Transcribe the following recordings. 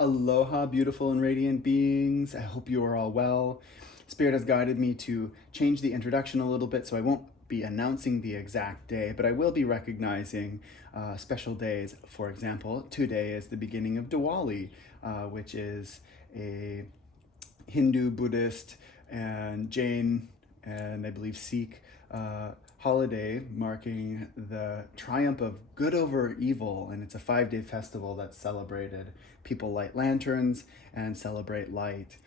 Aloha, beautiful and radiant beings. I hope you are all well. Spirit has guided me to change the introduction a little bit, so I won't be announcing the exact day, but I will be recognizing special days. For example, today is the beginning of Diwali, which is a Hindu, Buddhist, and Jain, and I believe Sikh holiday marking the triumph of good over evil. And it's a 5-day festival that's celebrated. People light lanterns and celebrate light.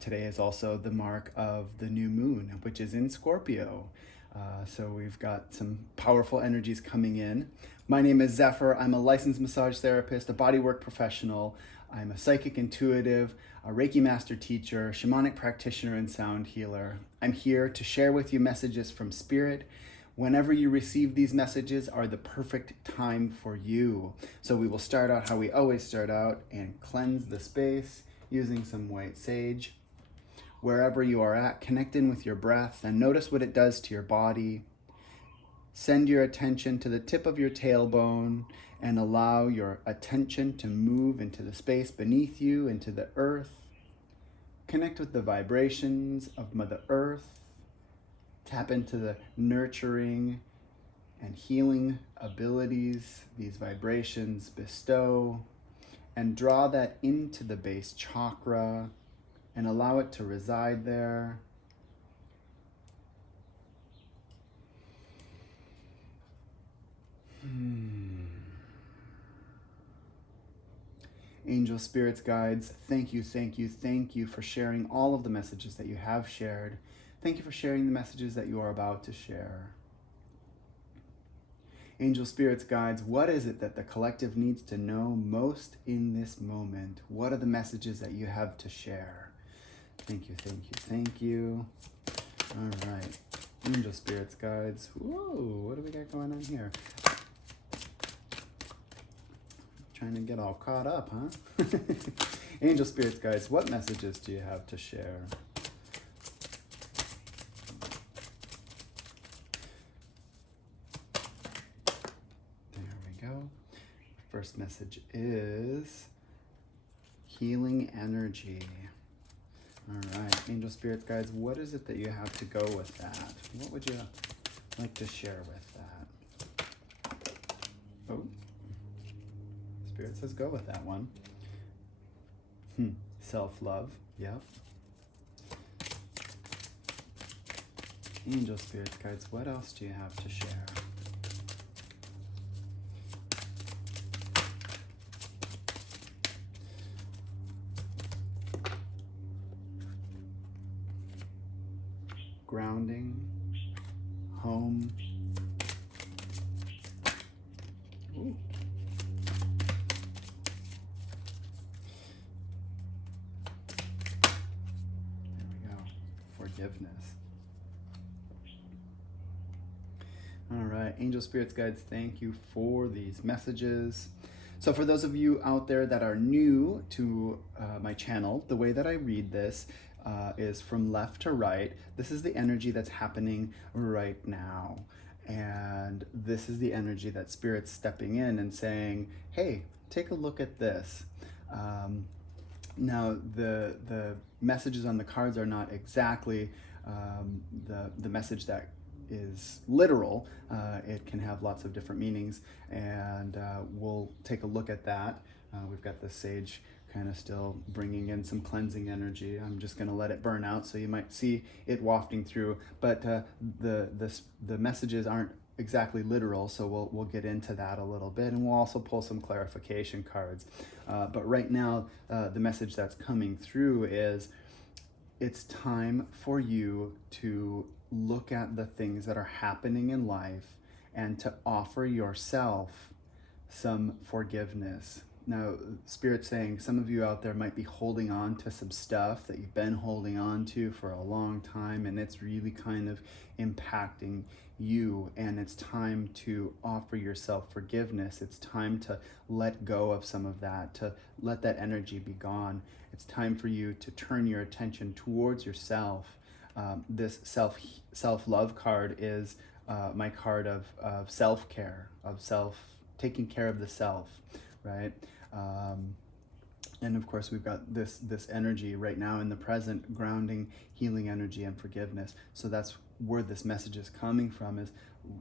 Today is also the mark of the new moon, which is in Scorpio. So we've got some powerful energies coming in. My name is Zephyr. I'm a licensed massage therapist, a bodywork professional. I'm a psychic intuitive, a Reiki master teacher, shamanic practitioner, and sound healer. I'm here to share with you messages from Spirit. Whenever you receive these messages are the perfect time for you. So we will start out how we always start out and cleanse the space using some white sage. Wherever you are at, connect in with your breath and notice what it does to your body. Send your attention to the tip of your tailbone and allow your attention to move into the space beneath you, into the earth. Connect with the vibrations of Mother Earth. Tap into the nurturing and healing abilities these vibrations bestow, and draw that into the base chakra and allow it to reside there. Angel spirits, guides, thank you, thank you, thank you for sharing all of the messages that you have shared. Thank you for sharing the messages that you are about to share. Angel spirits, guides, what is it that the collective needs to know most in this moment? What are the messages that you have to share? Thank you, thank you, thank you. All right. Angel spirits, guides. Whoa, what do we got going on here? Trying to get all caught up, huh? Angel spirits, guides, what messages do you have to share? There we go. First message is healing energy. All right, angel spirits, guides, what is it that you have to go with that? What would you like to share with that? Oh, Spirit says go with that one. Self-love, yep. Angel spirits, guides, what else do you have to share? Grounding, home. Ooh. There we go. Forgiveness. All right, angel spirits, guides, thank you for these messages. So for those of you out there that are new to my channel, the way that I read this is from left to right. This is the energy that's happening right now. And this is the energy that Spirit's stepping in and saying, hey, take a look at this. Now, the messages on the cards are not exactly the message that is literal. It can have lots of different meanings, and we'll take a look at that. We've got the sage kind of still bringing in some cleansing energy. I'm just going to let it burn out, so you might see it wafting through. But the messages aren't exactly literal, so we'll get into that a little bit, and we'll also pull some clarification cards. But right now, the message that's coming through is it's time for you to look at the things that are happening in life and to offer yourself some forgiveness. Now, Spirit's saying some of you out there might be holding on to some stuff that you've been holding on to for a long time, and it's really kind of impacting you, and it's time to offer yourself forgiveness. It's time to let go of some of that, to let that energy be gone. It's time for you to turn your attention towards yourself. This self-love card is my card of self-care, of taking care of the self, right? And of course, we've got this energy right now in the present, grounding, healing energy, and forgiveness. So that's where this message is coming from. Is,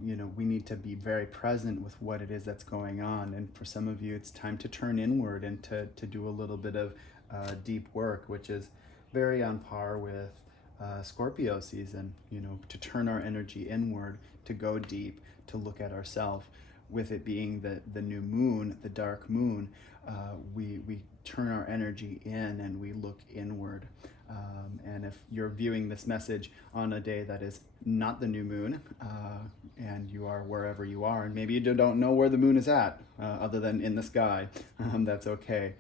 we need to be very present with what it is that's going on. And for some of you, it's time to turn inward and to do a little bit of deep work, which is very on par with Scorpio season. To turn our energy inward, to go deep, to look at ourselves. With it being the new moon, the dark moon, we turn our energy in and we look inward. And if you're viewing this message on a day that is not the new moon, and you are wherever you are, and maybe you don't know where the moon is at, other than in the sky, that's okay.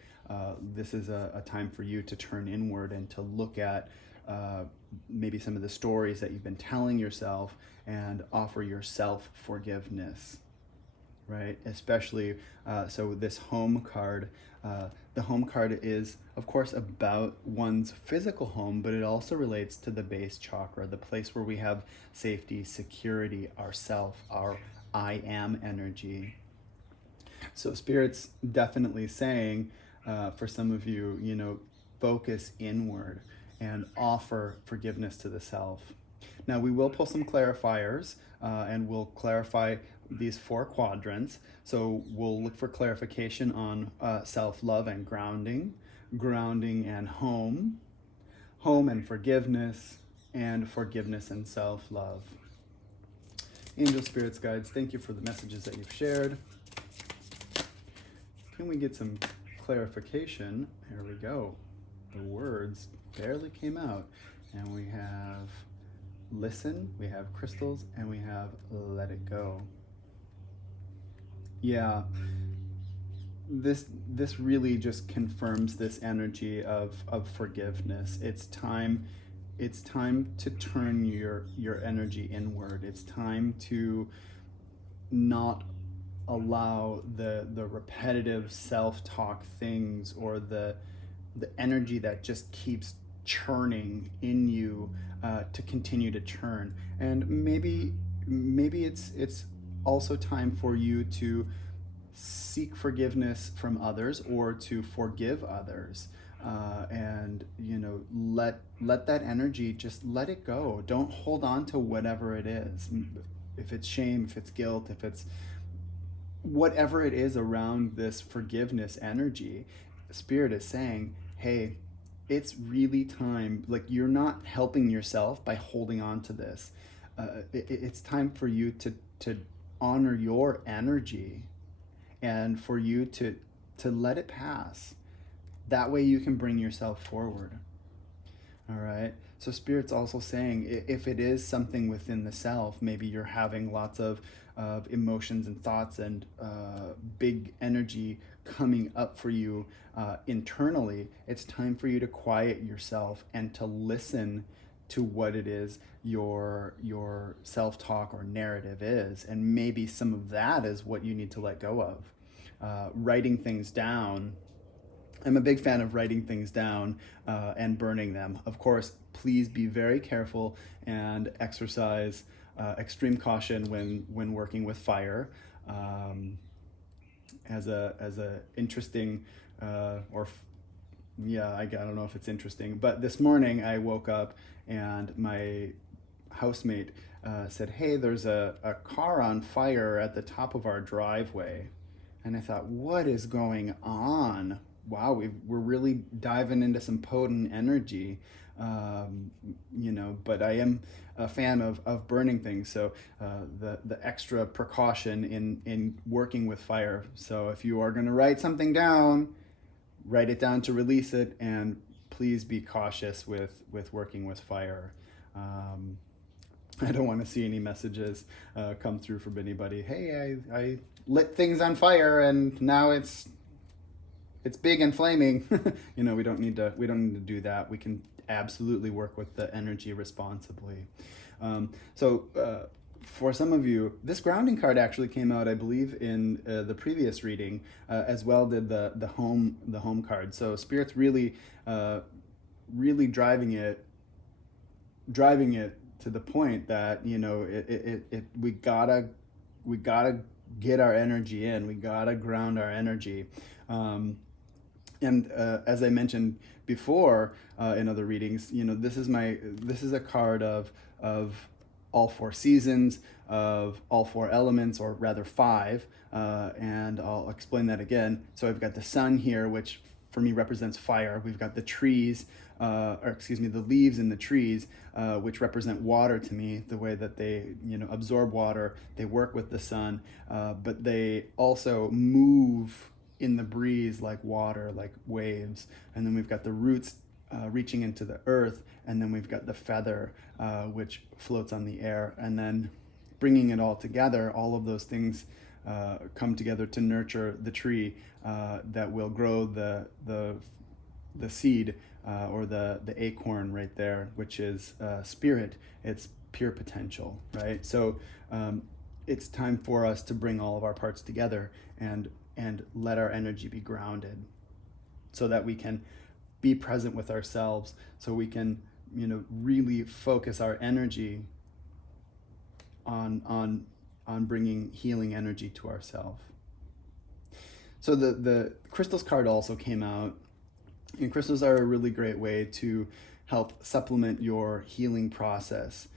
This is a time for you to turn inward and to look at maybe some of the stories that you've been telling yourself and offer yourself forgiveness. Right, especially so this home card, the home card is of course about one's physical home, but it also relates to the base chakra, the place where we have safety, security, ourself, our I am energy. So Spirit's definitely saying, for some of you, focus inward and offer forgiveness to the self. Now we will pull some clarifiers, and we'll clarify these 4 quadrants. So we'll look for clarification on self-love and grounding and home and forgiveness and self-love. Angel, spirits, guides, thank you for the messages that you've shared. Can we get some clarification? Here we go. The words barely came out. And we have listen, we have crystals, and we have let it go. Yeah, this really just confirms this energy of forgiveness. It's time to turn your energy inward. It's time to not allow the repetitive self-talk things or the energy that just keeps churning in you to continue to churn. And maybe it's also time for you to seek forgiveness from others or to forgive others, and let that energy, just let it go. Don't hold on to whatever it is. If it's shame, if it's guilt, if it's whatever it is around this forgiveness energy, Spirit is saying, hey, it's really time. Like, you're not helping yourself by holding on to this. It's time for you to honor your energy and for you to let it pass. That way you can bring yourself forward. All right. So Spirit's also saying, if it is something within the self, maybe you're having lots of emotions and thoughts and big energy coming up for you internally, it's time for you to quiet yourself and to listen to what it is your self-talk or narrative is. And maybe some of that is what you need to let go of. Writing things down. I'm a big fan of writing things down and burning them. Of course, please be very careful and exercise extreme caution when working with fire. As a interesting I don't know if it's interesting, but this morning I woke up and my housemate said, hey, there's a car on fire at the top of our driveway. And I thought, what is going on? Wow, we're really diving into some potent energy, but I am a fan of burning things. So the extra precaution in working with fire. So if you are going to write something down, write it down to release it, and please be cautious with working with fire. I don't want to see any messages come through from anybody. Hey, I lit things on fire and now it's big and flaming. We don't need to do that. We can absolutely work with the energy responsibly. For some of you, this grounding card actually came out, I believe, in the previous reading, as well did the home card. So Spirit's really driving it to the point that we gotta get our energy in. We gotta ground our energy. And as I mentioned before in other readings, this is a card of all four seasons, of all four elements, or rather five. And I'll explain that again. So I've got the sun here, which for me represents fire. We've got the trees, the leaves in the trees, which represent water to me, the way that they, absorb water, they work with the sun, but they also move in the breeze like water, like waves. And then we've got the roots reaching into the earth, and then we've got the feather, which floats on the air. And then bringing it all together, all of those things come together to nurture the tree that will grow the seed, or the acorn right there, which is spirit. It's pure potential, right? So it's time for us to bring all of our parts together and let our energy be grounded, so that we can be present with ourselves, so we can really focus our energy on bringing healing energy to ourselves. So the crystals card also came out, and crystals are a really great way to help supplement your healing process.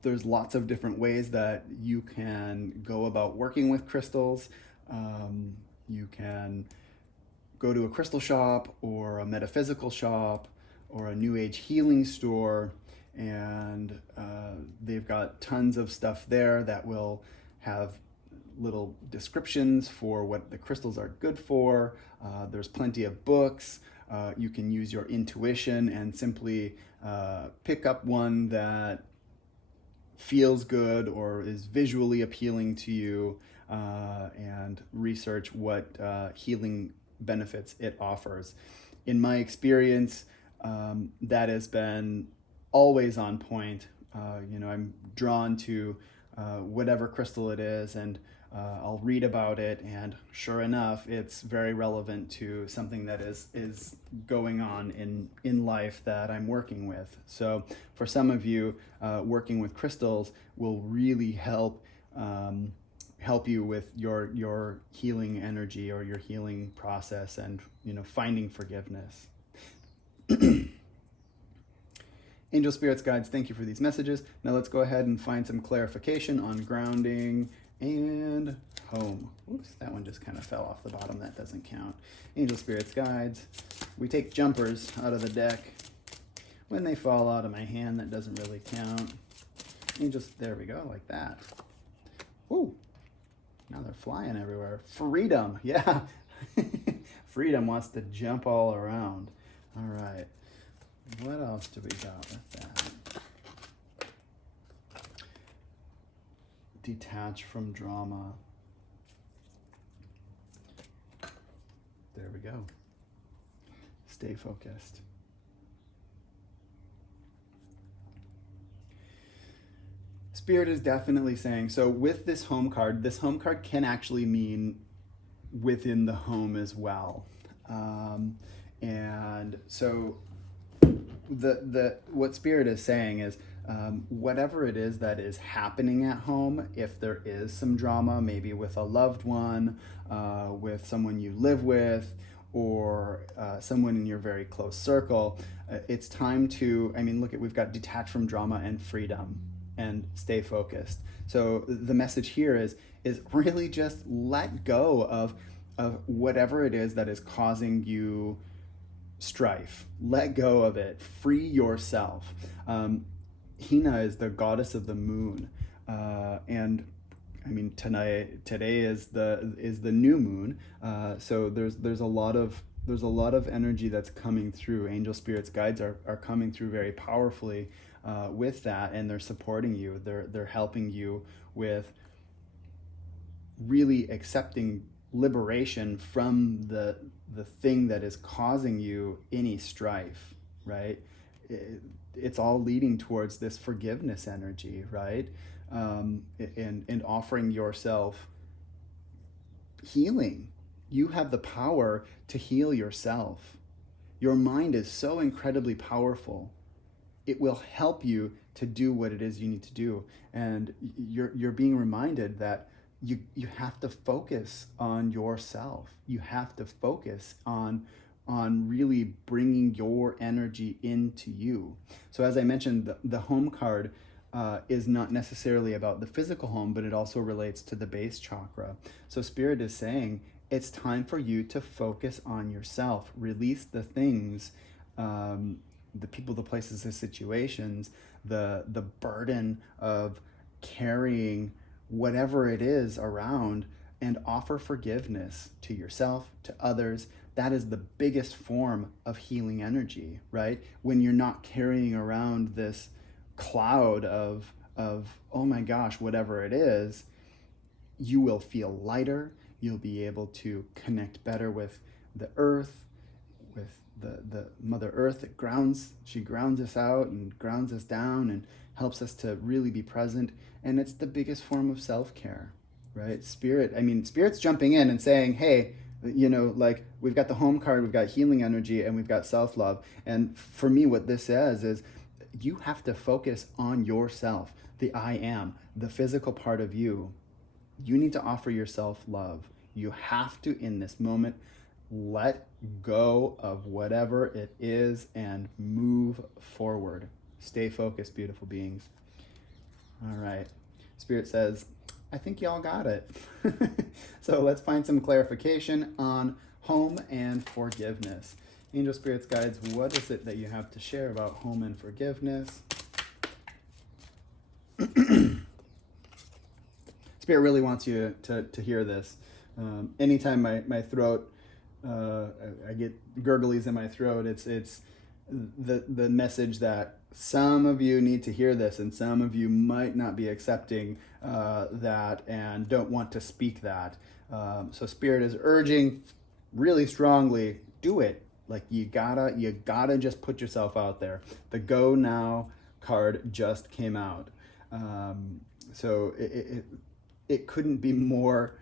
There's lots of different ways that you can go about working with crystals. You can go to a crystal shop or a metaphysical shop or a New Age healing store, and they've got tons of stuff there that will have little descriptions for what the crystals are good for. There's plenty of books. You can use your intuition and simply pick up one that feels good or is visually appealing to you, and research what healing benefits it offers. In my experience, that has been always on point. I'm drawn to whatever crystal it is, and I'll read about it, and sure enough, it's very relevant to something that is going on in life that I'm working with. So for some of you, working with crystals will really help you with your healing energy or your healing process, and finding forgiveness. Angel spirits, guides, thank you for these messages. Now let's go ahead and find some clarification on grounding and home. Oops, that one just kind of fell off the bottom. That doesn't count. Angel spirits, guides. We take jumpers out of the deck. When they fall out of my hand, that doesn't really count. Angels, there we go, like that. Ooh, now they're flying everywhere. Freedom, yeah. Freedom wants to jump all around. All right. What else do we got with that? Detach from drama. There we go. Stay focused. Spirit is definitely saying, so with this home card can actually mean within the home as well. And so what Spirit is saying is, whatever it is that is happening at home, if there is some drama, maybe with a loved one, with someone you live with, or someone in your very close circle, it's time to, we've got detach from drama and freedom and stay focused. So the message here is really just let go of whatever it is that is causing you strife. Let go of it. Free yourself. Hina is the goddess of the moon, and today is the new moon. So there's a lot of energy that's coming through. Angel spirits, guides are coming through very powerfully with that, and they're supporting you. They're helping you with really accepting liberation from the thing that is causing you any strife, right? It's all leading towards this forgiveness energy, right? And offering yourself healing. You have the power to heal yourself. Your mind is so incredibly powerful. It will help you to do what it is you need to do. And you're being reminded that you have to focus on yourself. You have to focus on really bringing your energy into you. So as I mentioned, the home card is not necessarily about the physical home, but it also relates to the base chakra. So Spirit is saying it's time for you to focus on yourself, release the things, the people, the places, the situations, the burden of carrying whatever it is around, and offer forgiveness to yourself, to others. That is the biggest form of healing energy, right? When you're not carrying around this cloud of oh my gosh, whatever it is, you will feel lighter. You'll be able to connect better with the earth, with the Mother Earth that she grounds us out and grounds us down and helps us to really be present. And it's the biggest form of self-care, right? Spirit's jumping in and saying, hey, like we've got the home card, we've got healing energy, and we've got self-love. And for me, what this says is you have to focus on yourself, the I am, the physical part of you. You need to offer yourself love. You have to, in this moment, let go of whatever it is and move forward. Stay focused, beautiful beings. All right. Spirit says, I think y'all got it. So let's find some clarification on home and forgiveness. Angel Spirits, Guides, what is it that you have to share about home and forgiveness? Spirit really wants you to hear this. Anytime my throat, I get gurglies in my throat, it's the message that some of you need to hear this, and some of you might not be accepting that and don't want to speak that. So Spirit is urging really strongly, do it. Like you gotta just put yourself out there. The Go Now card just came out. So it couldn't be more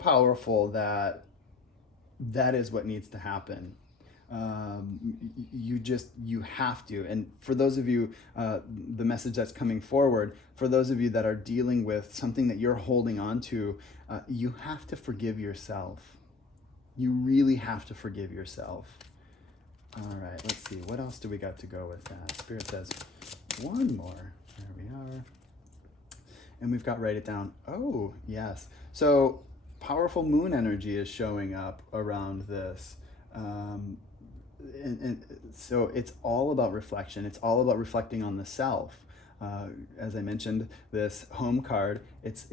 powerful that is what needs to happen. You have to. And for those of you, the message that's coming forward, for those of you that are dealing with something that you're holding on to, you have to forgive yourself. You really have to forgive yourself. All right, let's see. What else do we got to go with that? Spirit says one more. There we are. And we've got write it down. Oh, yes. So powerful moon energy is showing up around this. And so it's all about reflection. It's all about reflecting on the self. As I mentioned, this home card, it's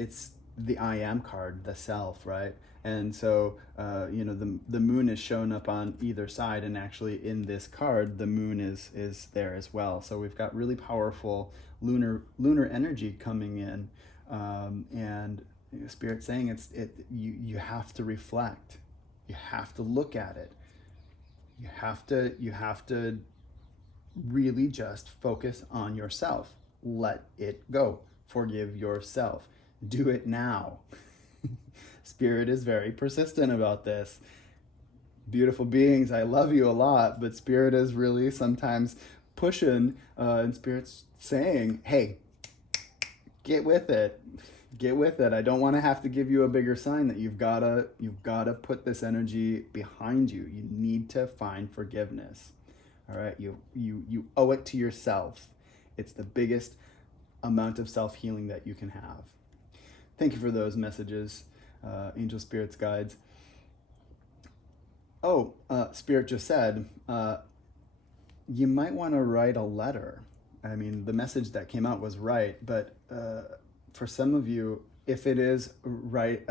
the I am card, the self, right? And so, the moon is shown up on either side, and actually in this card, the moon is there as well. So we've got really powerful lunar energy coming in, and Spirit saying you have to reflect, you have to look at it, you have to really just focus on yourself. Let it go. Forgive yourself. Do it now. Spirit is very persistent about this. Beautiful beings, I love you a lot, but Spirit is really sometimes pushing, and Spirit's saying, hey, get with it. Get with it. I don't want to have to give you a bigger sign that you've gotta put this energy behind you. You need to find forgiveness. All right, you owe it to yourself. It's the biggest amount of self-healing that you can have. Thank you for those messages, Angel Spirits, Guides. Oh, Spirit just said, you might want to write a letter. I mean, the message that came out was right, but for some of you, if it is right,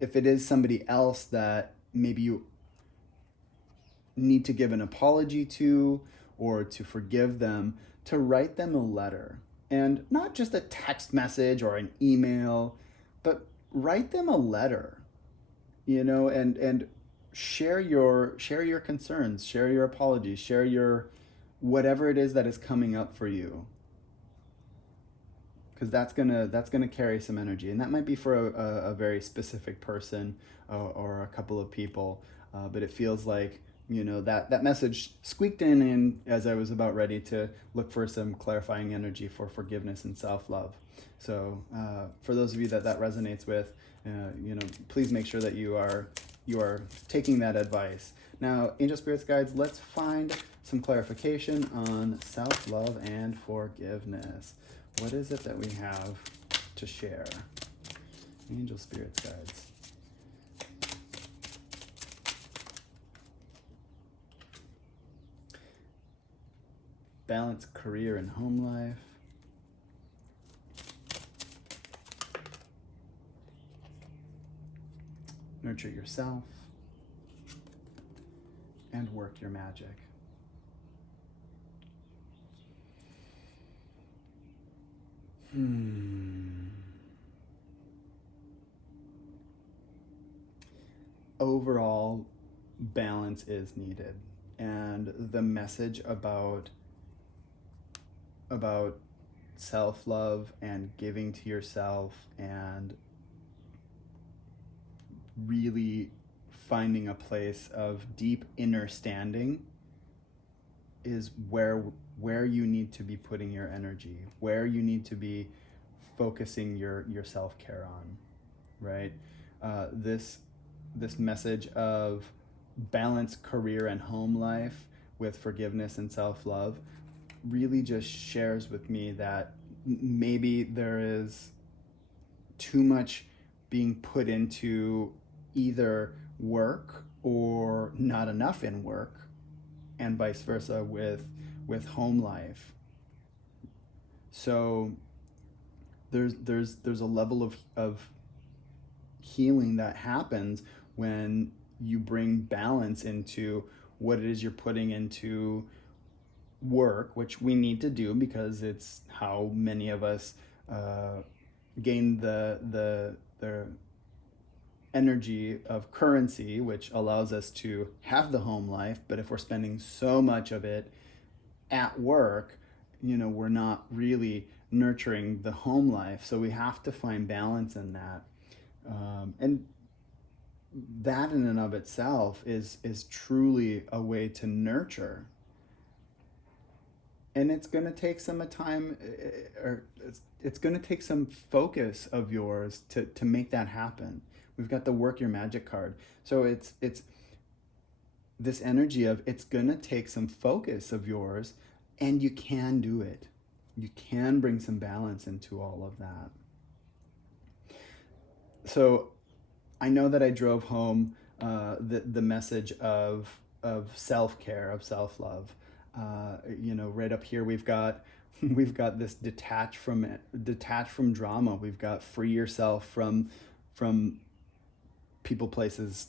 if it is somebody else that maybe you need to give an apology to or to forgive them, to write them a letter. And not just a text message or an email, but write them a letter, and share your concerns, share your apologies, share your whatever it is that is coming up for you. Because that's gonna carry some energy, and that might be for a very specific person or a couple of people, but it feels like that message squeaked in as I was about ready to look for some clarifying energy for forgiveness and self-love. So for those of you that resonates with, please make sure that you are taking that advice. Now, angel spirits, guides, let's find some clarification on self-love and forgiveness. What is it that we have to share? Angel spirits, guides. Balance career and home life. Nurture yourself. And work your magic. Overall, balance is needed. And the message about self-love and giving to yourself and really finding a place of deep inner standing is where you need to be putting your energy, where you need to be focusing your self-care on, right? This message of balance career and home life with forgiveness and self-love really just shares with me that maybe there is too much being put into either work or not enough in work, and vice versa with home life. So there's a level of healing that happens when you bring balance into what it is you're putting into work, which we need to do because it's how many of us gain the energy of currency, which allows us to have the home life. But if we're spending so much of it at work, we're not really nurturing the home life. So we have to find balance in that. And that in and of itself is truly a way to nurture. And it's going to take some time, or it's going to take some focus of yours to make that happen. We've got the work your magic card. So it's this energy of it's going to take some focus of yours, and you can do it. You can bring some balance into all of that. So I know that I drove home the message of self-care, of self-love. Right up here we've got this detach from drama. We've got free yourself from people, places,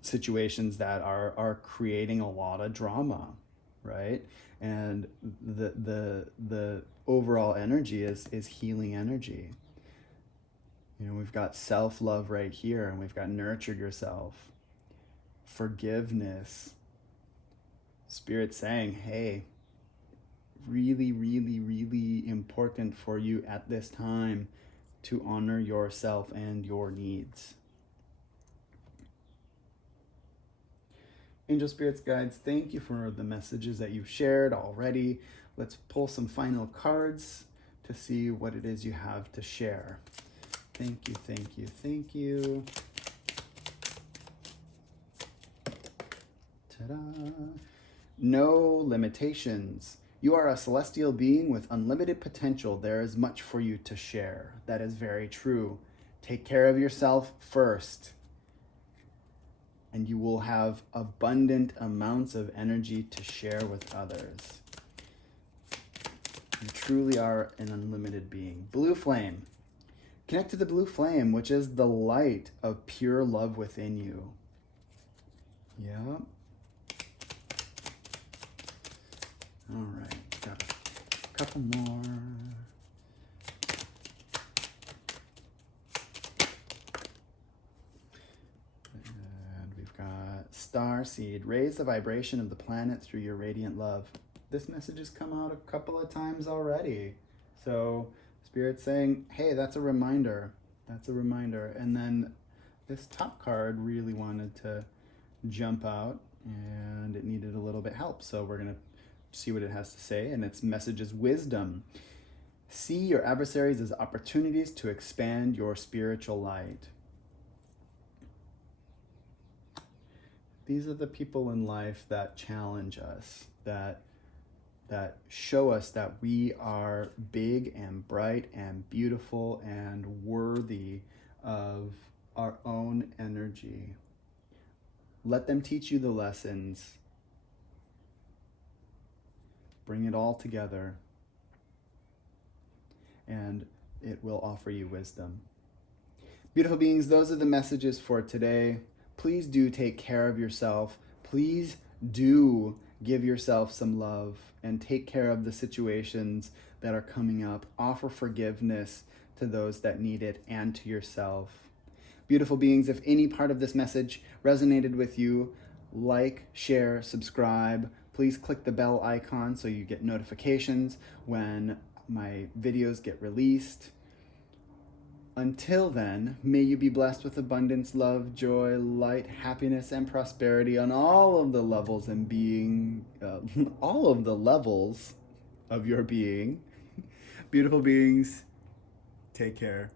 situations that are creating a lot of drama, right? And the overall energy is healing energy. We've got self-love right here, and we've got nurture yourself, forgiveness. Spirit saying, hey, really, really, really important for you at this time to honor yourself and your needs. Angel spirits, guides, thank you for the messages that you've shared already. Let's pull some final cards to see what it is you have to share. Thank you, thank you, thank you. Ta-da! No limitations. You are a celestial being with unlimited potential. There is much for you to share. That is very true. Take care of yourself first, and you will have abundant amounts of energy to share with others. You truly are an unlimited being. Blue flame. Connect to the blue flame, which is the light of pure love within you. Yep. All right, got a couple more. And we've got Starseed. Raise the vibration of the planet through your radiant love. This message has come out a couple of times already. So Spirit's saying, hey, that's a reminder. That's a reminder. And then this top card really wanted to jump out, and it needed a little bit help. So we're going to see what it has to say, and its message is wisdom. See your adversaries as opportunities to expand your spiritual light. These are the people in life that challenge us, that show us that we are big and bright and beautiful and worthy of our own energy. Let them teach you the lessons. Bring it all together, and it will offer you wisdom. Beautiful beings, those are the messages for today. Please do take care of yourself. Please do give yourself some love and take care of the situations that are coming up. Offer forgiveness to those that need it and to yourself. Beautiful beings, if any part of this message resonated with you, like, share, subscribe. Please click the bell icon so you get notifications when my videos get released. Until then, may you be blessed with abundance, love, joy, light, happiness, and prosperity on all of the levels and being, all of the levels of your being. Beautiful beings, take care.